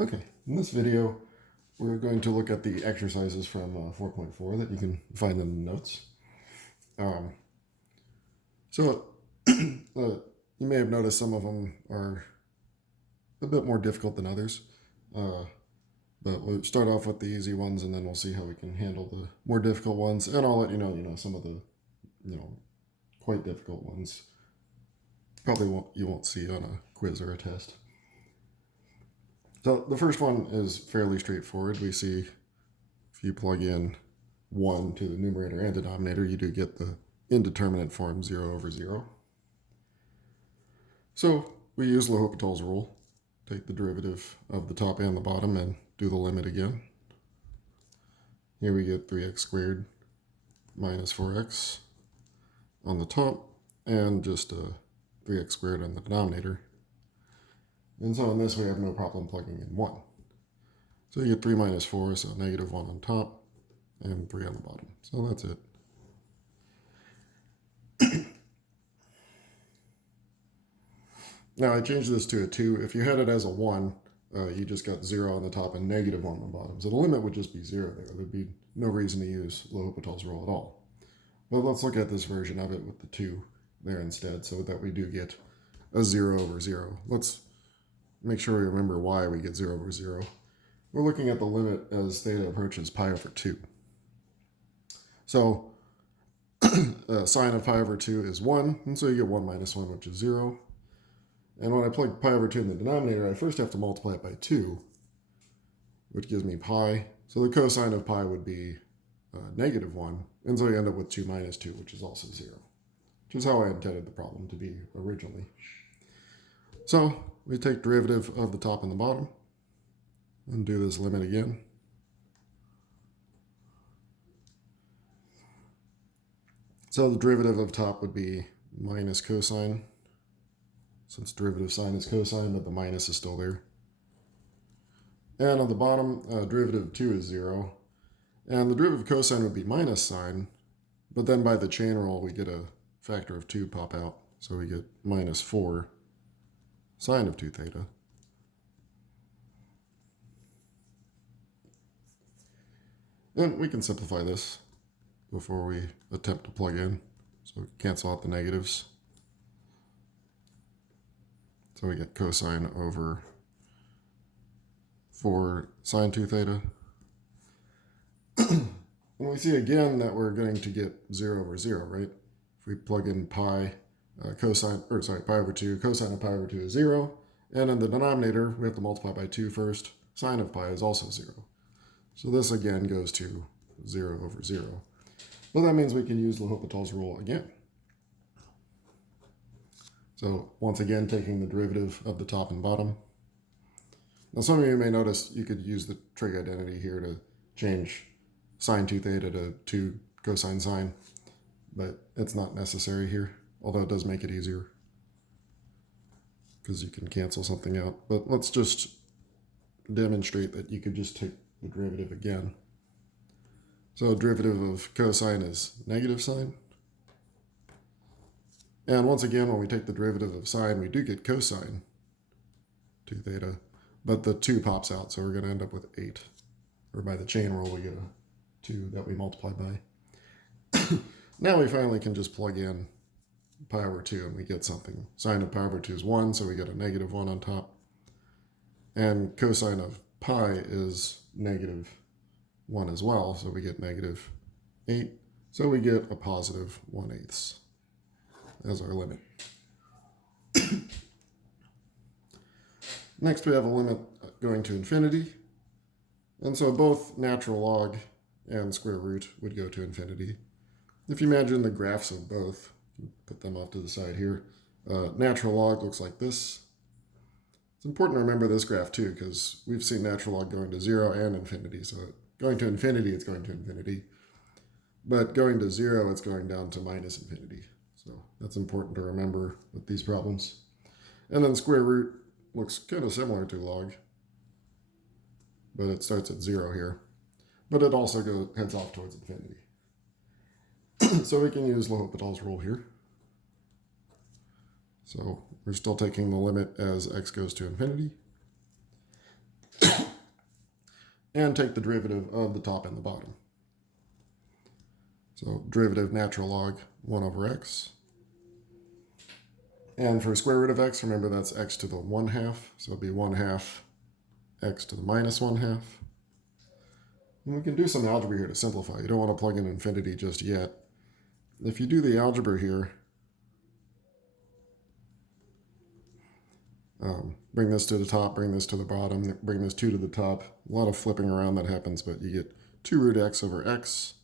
Okay, in this video, we're going to look at the exercises from 4.4 that you can find in the notes. So, you may have noticed some of them are a bit more difficult than others. But we'll start off with the easy ones, and then we'll see how we can handle the more difficult ones. And I'll let you know, some of the, quite difficult ones. You won't see on a quiz or a test. So the first one is fairly straightforward. We see if you plug in 1 to the numerator and denominator, you do get the indeterminate form 0 over 0. So we use L'Hopital's rule. Take the derivative of the top and the bottom and do the limit again. Here we get 3x squared minus 4x on the top and just 3x squared on the denominator. And so in this, we have no problem plugging in 1. So you get 3 minus 4, so negative 1 on top, and 3 on the bottom. So that's it. Now I changed this to a 2. If you had it as a 1, you just got 0 on the top and negative 1 on the bottom. So the limit would just be 0 there. There'd be no reason to use L'Hopital's rule at all. But let's look at this version of it with the 2 there instead, so that we do get a 0 over 0. Let's make sure we remember why we get 0 over 0. We're looking at the limit as theta approaches pi over 2. So sine of pi over 2 is 1, and so you get 1 minus 1, which is 0. And when I plug pi over 2 in the denominator, I first have to multiply it by 2, which gives me pi. So the cosine of pi would be negative 1, and so you end up with 2 minus 2, which is also 0, which is how I intended the problem to be originally. So we take derivative of the top and the bottom and do this limit again. So the derivative of top would be minus cosine, since derivative sine is cosine, but the minus is still there. And on the bottom, derivative of 2 is 0. And the derivative of cosine would be minus sine, but then by the chain rule, we get a factor of 2 pop out. So we get minus 4 sine of 2 theta. And we can simplify this before we attempt to plug in. So cancel out the negatives. So we get cosine over 4 sine 2 theta. And we see again that we're going to get 0 over 0, right? If we plug in pi, pi over 2, cosine of pi over 2 is 0. And in the denominator, we have to multiply by 2 first. Sine of pi is also 0. So this again goes to 0 over 0. Well, that means we can use L'Hopital's rule again. So once again, taking the derivative of the top and bottom. Now some of you may notice you could use the trig identity here to change sine 2 theta to 2 cosine sine, but it's not necessary here, although it does make it easier because you can cancel something out. But let's just demonstrate that you could just take the derivative again. So derivative of cosine is negative sine. And once again, when we take the derivative of sine, we do get cosine 2 theta, but the 2 pops out, so we're going to end up with 8. Or by the chain rule, we get a 2 that we multiply by. Now we finally can just plug in pi over 2, and we get something. Sine of pi over 2 is 1, so we get a negative 1 on top. And cosine of pi is negative 1 as well, so we get negative 8. So we get a positive 1/8 as our limit. Next, we have a limit going to infinity. And so both natural log and square root would go to infinity. If you imagine the graphs of both, put them off to the side here. Natural log looks like this. It's important to remember this graph too, because we've seen natural log going to 0 and infinity. So going to infinity, it's going to infinity. But going to 0, it's going down to minus infinity. So that's important to remember with these problems. And then square root looks kind of similar to log, but it starts at 0 here. But it also heads off towards infinity. So we can use L'Hopital's rule here. So we're still taking the limit as x goes to infinity. and take the derivative of the top and the bottom. So derivative natural log 1 over x. And for square root of x, remember that's x to the 1/2. So it'll be 1/2 x to the minus 1/2. And we can do some algebra here to simplify. You don't want to plug in infinity just yet. If you do the algebra here, bring this to the top, bring this to the bottom, bring this 2 to the top. A lot of flipping around that happens, but you get 2 root x over x.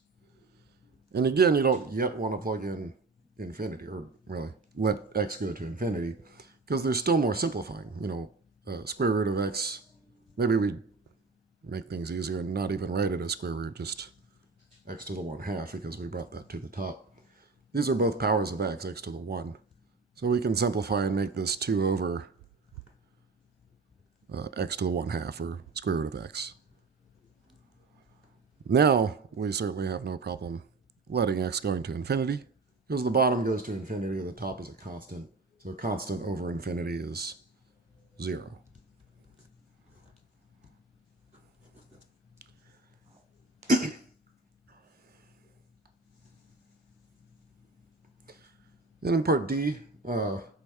And again, you don't yet want to plug in infinity, or really let x go to infinity, because there's still more simplifying. Square root of x, maybe we make things easier and not even write it as square root, just x to the 1/2, because we brought that to the top. These are both powers of x to the 1. So we can simplify and make this 2 over x to the 1/2, or square root of x. Now we certainly have no problem letting x going to infinity, because the bottom goes to infinity, the top is a constant. So a constant over infinity is 0. Then in part D,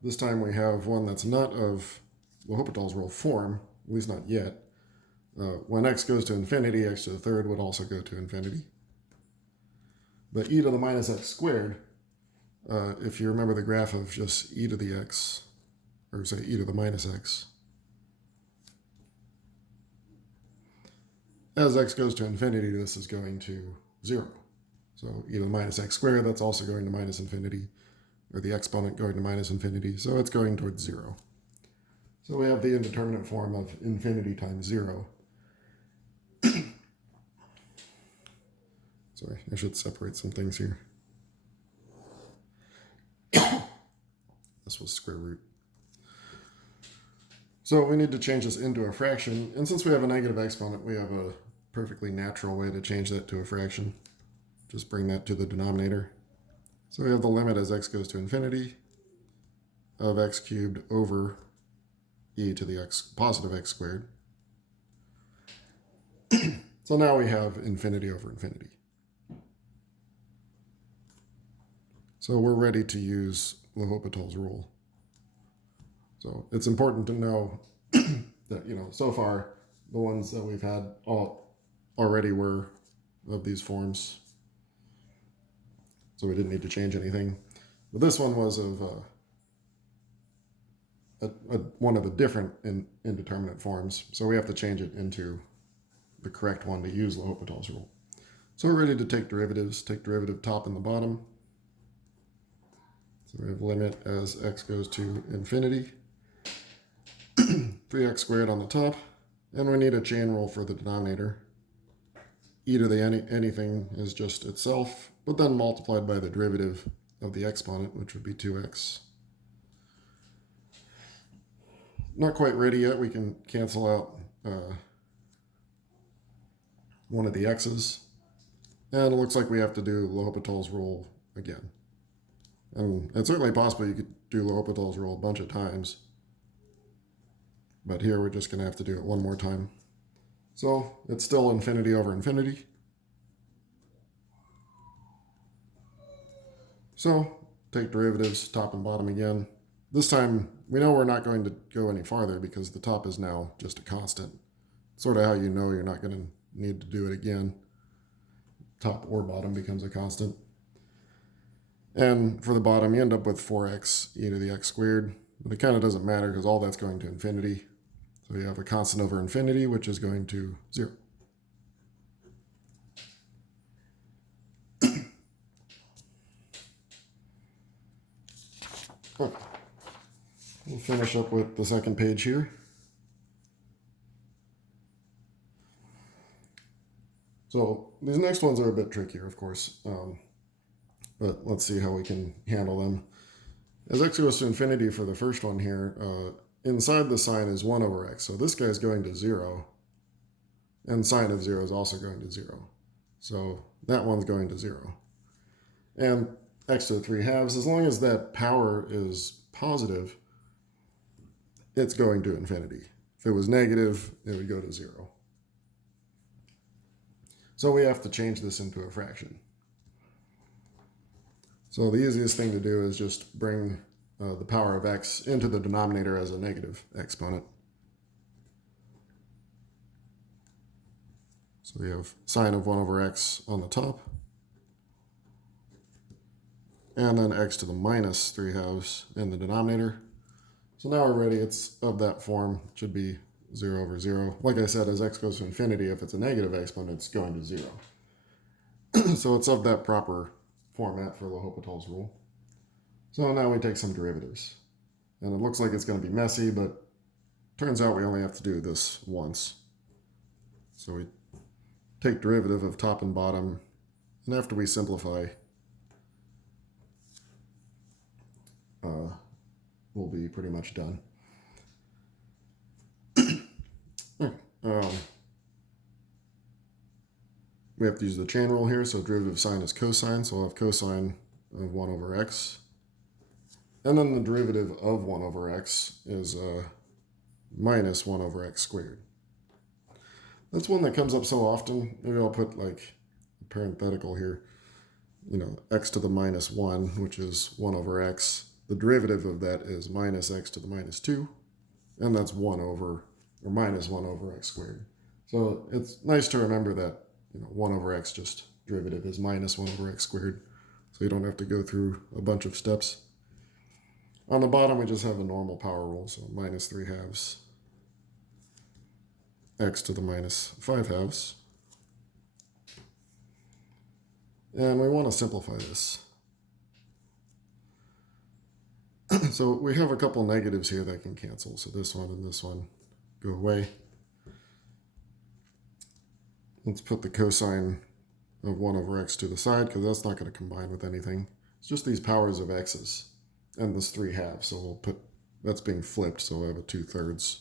this time we have one that's not of L'Hopital's rule form, at least not yet. When x goes to infinity, x to the third would also go to infinity. But e to the minus x squared, if you remember the graph of just e to the x, or say e to the minus x, as x goes to infinity, this is going to 0. So e to the minus x squared, that's also going to minus infinity, or the exponent going to minus infinity, so it's going towards 0. So we have the indeterminate form of infinity times 0. Sorry, I should separate some things here. This was square root. So we need to change this into a fraction, and since we have a negative exponent, we have a perfectly natural way to change that to a fraction. Just bring that to the denominator. So we have the limit as x goes to infinity of x cubed over e to the positive x squared. So now we have infinity over infinity. So we're ready to use L'Hopital's rule. So it's important to know that, so far, the ones that we've had already were of these forms. So we didn't need to change anything. But this one was of one of the different indeterminate forms. So we have to change it into the correct one to use L'Hopital's rule. So we're ready to take derivatives. Take derivative top and the bottom. So we have limit as x goes to infinity. 3x squared on the top. And we need a chain rule for the denominator. E to the anything is just itself, but then multiplied by the derivative of the exponent, which would be 2x. Not quite ready yet. We can cancel out one of the x's. And it looks like we have to do L'Hopital's rule again. And it's certainly possible you could do L'Hopital's rule a bunch of times. But here we're just going to have to do it one more time. So it's still infinity over infinity. So take derivatives top and bottom again. This time we know we're not going to go any farther because the top is now just a constant. Sort of how you know you're not going to need to do it again. Top or bottom becomes a constant. And for the bottom, you end up with 4x e to the x squared. But it kind of doesn't matter because all that's going to infinity. So you have a constant over infinity, which is going to 0. Okay. We'll finish up with the second page here. So these next ones are a bit trickier, of course. But let's see how we can handle them. As x goes to infinity for the first one here, inside the sign is 1 over x. So this guy's going to 0. And sine of 0 is also going to 0. So that one's going to 0. And x to the 3/2, as long as that power is positive, it's going to infinity. If it was negative, it would go to 0. So we have to change this into a fraction. So the easiest thing to do is just bring the power of x into the denominator as a negative exponent. So we have sine of 1 over x on the top, and then x to the minus 3/2 in the denominator. So now we're ready. It's of that form. It should be 0 over 0. Like I said, as x goes to infinity, if it's a negative exponent, it's going to 0. So it's of that proper format for L'Hopital's rule. So now we take some derivatives. And it looks like it's going to be messy, but turns out we only have to do this once. So we take derivative of top and bottom, and after we simplify, we'll be pretty much done. We have to use the chain rule here, so derivative of sine is cosine, so we'll have cosine of 1 over x. And then the derivative of 1 over x is minus 1 over x squared. That's one that comes up so often. Maybe I'll put like a parenthetical here. X to the minus 1, which is 1 over x. The derivative of that is minus x to the minus 2, and that's 1 over, or minus 1 over x squared. So it's nice to remember that 1 over x just derivative is minus 1 over x squared, so you don't have to go through a bunch of steps. On the bottom, we just have a normal power rule, so minus 3/2 x to the minus 5/2. And we want to simplify this. So we have a couple negatives here that can cancel. So this one and this one go away. Let's put the cosine of 1 over x to the side, because that's not going to combine with anything. It's just these powers of x's and this 3/2. So we'll put, that's being flipped, so we'll have a 2/3.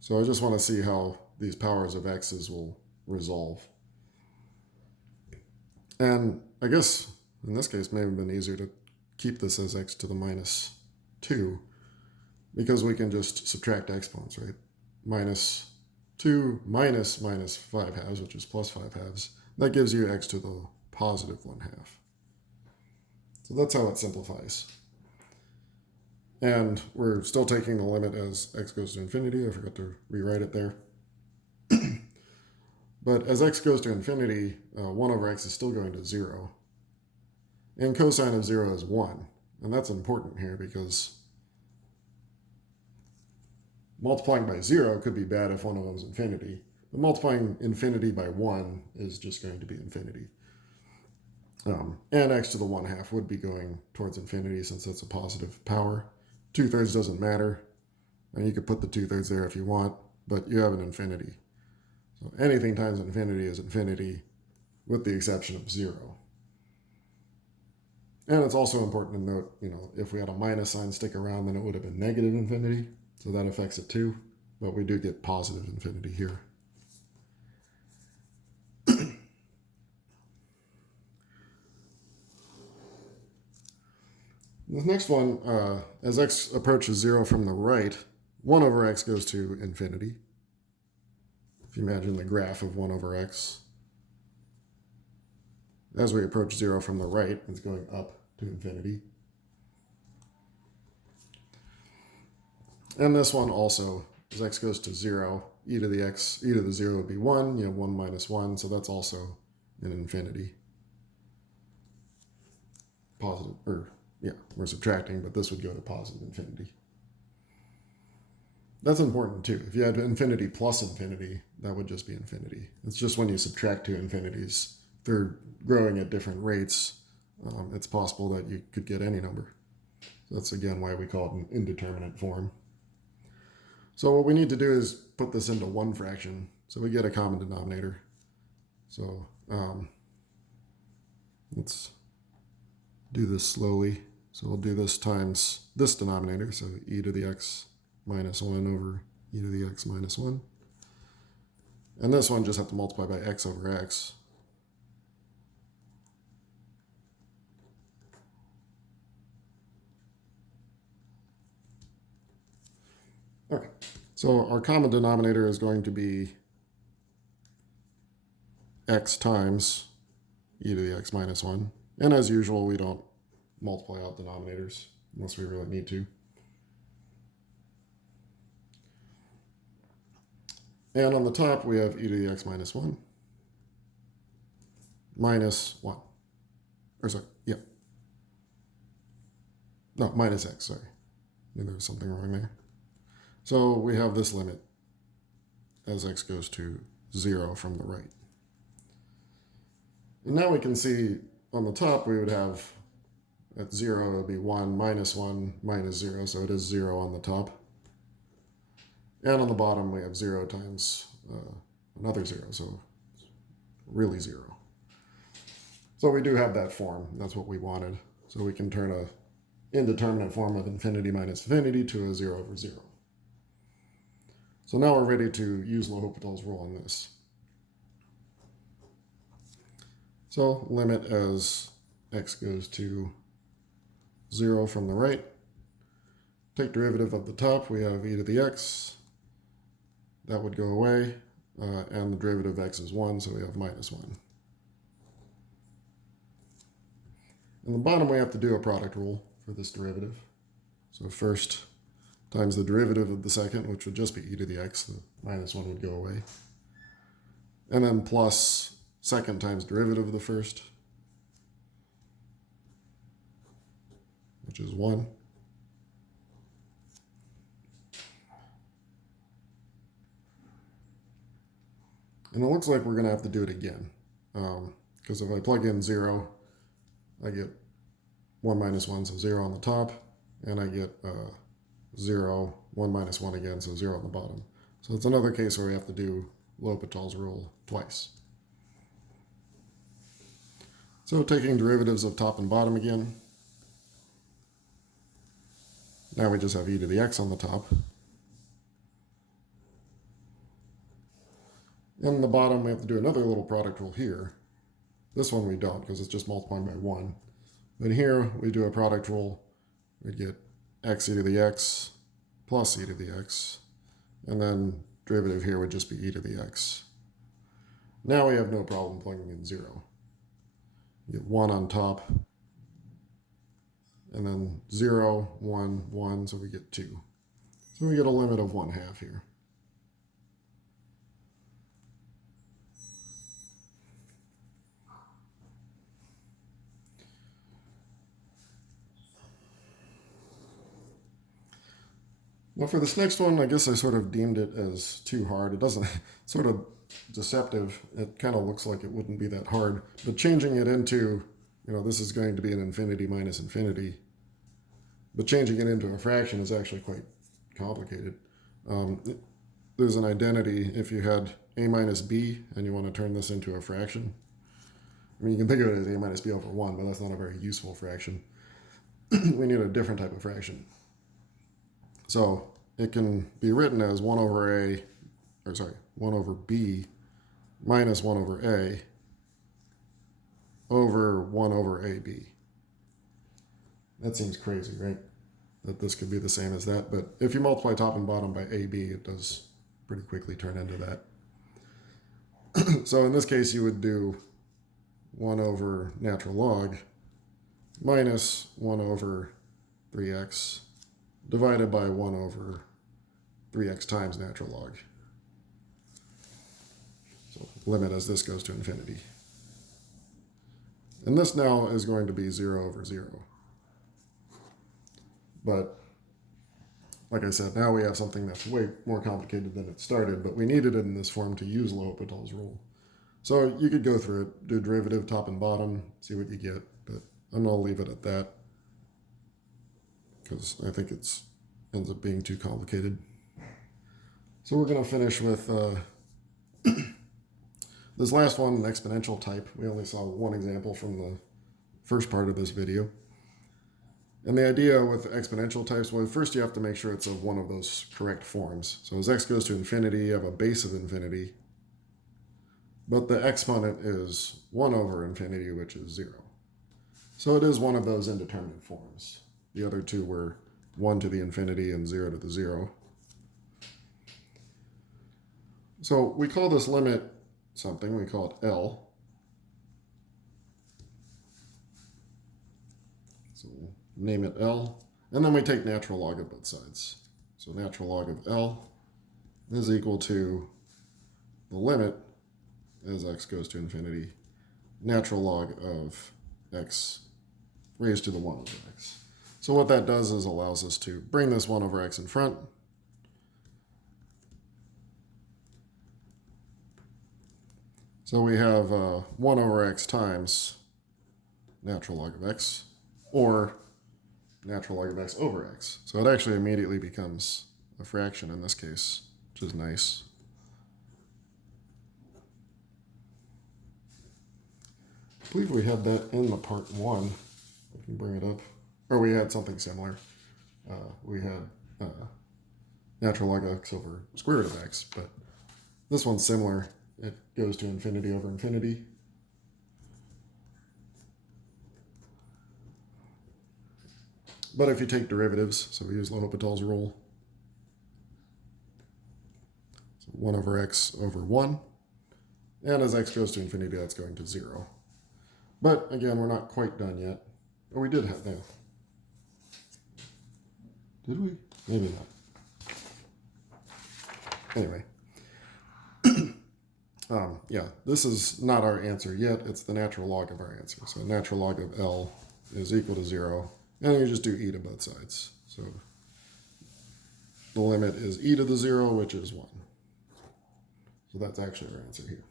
So I just want to see how these powers of x's will resolve. And I guess in this case, it may have been easier to keep this as x to the minus 2, because we can just subtract exponents, right? Minus 2 minus 5/2, which is plus 5/2. That gives you x to the positive 1/2. So that's how it simplifies. And we're still taking the limit as x goes to infinity. I forgot to rewrite it there. But as x goes to infinity, 1 over x is still going to 0. And cosine of 0 is 1. And that's important here because multiplying by 0 could be bad if one of them is infinity. But multiplying infinity by 1 is just going to be infinity. And x to the 1/2 would be going towards infinity since that's a positive power. 2/3 doesn't matter. And you could put the 2/3 there if you want, but you have an infinity. So anything times infinity is infinity, with the exception of 0. And it's also important to note, if we had a minus sign stick around, then it would have been negative infinity. So that affects it too. But we do get positive infinity here. The next one, as x approaches 0 from the right, 1 over x goes to infinity. If you imagine the graph of 1 over x, as we approach 0 from the right, it's going up to infinity. And this one also, as x goes to 0, e to the 0 would be 1, 1 minus 1, so that's also an infinity. Positive, we're subtracting, but this would go to positive infinity. That's important too. If you had infinity plus infinity, that would just be infinity. It's just when you subtract two infinities, they're growing at different rates. It's possible that you could get any number. So that's again why we call it an indeterminate form. So what we need to do is put this into one fraction, so we get a common denominator. So let's do this slowly. So we'll do this times this denominator, so e to the x minus 1 over e to the x minus 1. And this one just have to multiply by x over x. Okay, so our common denominator is going to be x times e to the x minus 1. And as usual, we don't multiply out denominators unless we really need to. And on the top, we have e to the x minus 1 minus 1. Or sorry, yeah. No, minus x, sorry. There was something wrong there. So we have this limit as x goes to 0 from the right. And now we can see on the top we would have at 0 it would be 1 minus 0, so it is 0 on the top. And on the bottom we have 0 times another 0, so it's really 0. So we do have that form. That's what we wanted. So we can turn a indeterminate form of infinity minus infinity to a 0 over 0. So now we're ready to use L'Hopital's rule on this. So limit as x goes to 0 from the right. Take derivative of the top. We have e to the x. That would go away. And the derivative of x is 1, so we have minus 1. In the bottom, we have to do a product rule for this derivative. So first times the derivative of the second, which would just be e to the x, the minus 1 would go away. And then plus second times derivative of the first, which is 1. And it looks like we're going to have to do it again. Because if I plug in 0, I get 1 minus 1, so 0 on the top. And I get 0, 1 minus 1 again, so 0 on the bottom. So it's another case where we have to do L'Hopital's rule twice. So taking derivatives of top and bottom again. Now we just have e to the x on the top. And in the bottom, we have to do another little product rule here. This one we don't, because it's just multiplying by 1. But here, we do a product rule. We get x e to the x plus e to the x. And then derivative here would just be e to the x. Now we have no problem plugging in 0. You get 1 on top. And then 0, 1, 1, so we get 2. So we get a limit of 1/2 here. Now for this next one, I guess I sort of deemed it as too hard. It doesn't, sort of deceptive. It kind of looks like it wouldn't be that hard. But changing it into, this is going to be an infinity minus infinity. But changing it into a fraction is actually quite complicated. There's an identity if you had a minus b and you want to turn this into a fraction. I mean, you can think of it as a minus b over 1, but that's not a very useful fraction. We need a different type of fraction. So it can be written as 1 over b minus 1 over a over 1 over ab. That seems crazy, right? That this could be the same as that. But if you multiply top and bottom by ab, it does pretty quickly turn into that. So in this case, you would do 1 over natural log minus 1 over 3x divided by 1 over 3x times natural log. So limit as this goes to infinity. And this now is going to be 0 over 0. But like I said, now we have something that's way more complicated than it started, but we needed it in this form to use L'Hopital's rule. So you could go through it, do derivative top and bottom, see what you get, but I'm going to leave it at that because I think it ends up being too complicated. So we're going to finish with this last one, an exponential type. We only saw one example from the first part of this video. And the idea with exponential types, well, first you have to make sure it's of one of those correct forms. So as x goes to infinity, you have a base of infinity. But the exponent is 1 over infinity, which is 0. So it is one of those indeterminate forms. The other two were 1 to the infinity and 0 to the 0. So we call this limit something, we call it L. So we'll name it L, and then we take natural log of both sides. So natural log of L is equal to the limit as x goes to infinity, natural log of x raised to the 1 over x. So what that does is allows us to bring this 1 over x in front. So we have 1 over x times natural log of x, or natural log of x over x. So it actually immediately becomes a fraction in this case, which is nice. I believe we had that in the part 1. We can bring it up. Or we had something similar. We had natural log of x over square root of x, but this one's similar. It goes to infinity over infinity. But if you take derivatives, so we use L'Hopital's rule, so 1 over x over 1, and as x goes to infinity, that's going to 0. But again, we're not quite done yet. Oh, we did have that. Did we? Maybe not. Anyway. Yeah, this is not our answer yet. It's the natural log of our answer. So natural log of L is equal to 0. And you just do e to both sides. So the limit is e to the 0, which is 1. So that's actually our answer here.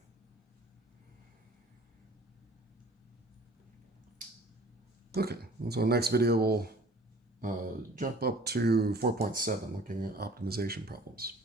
Okay, and so next video we'll jump up to 4.7, looking at optimization problems.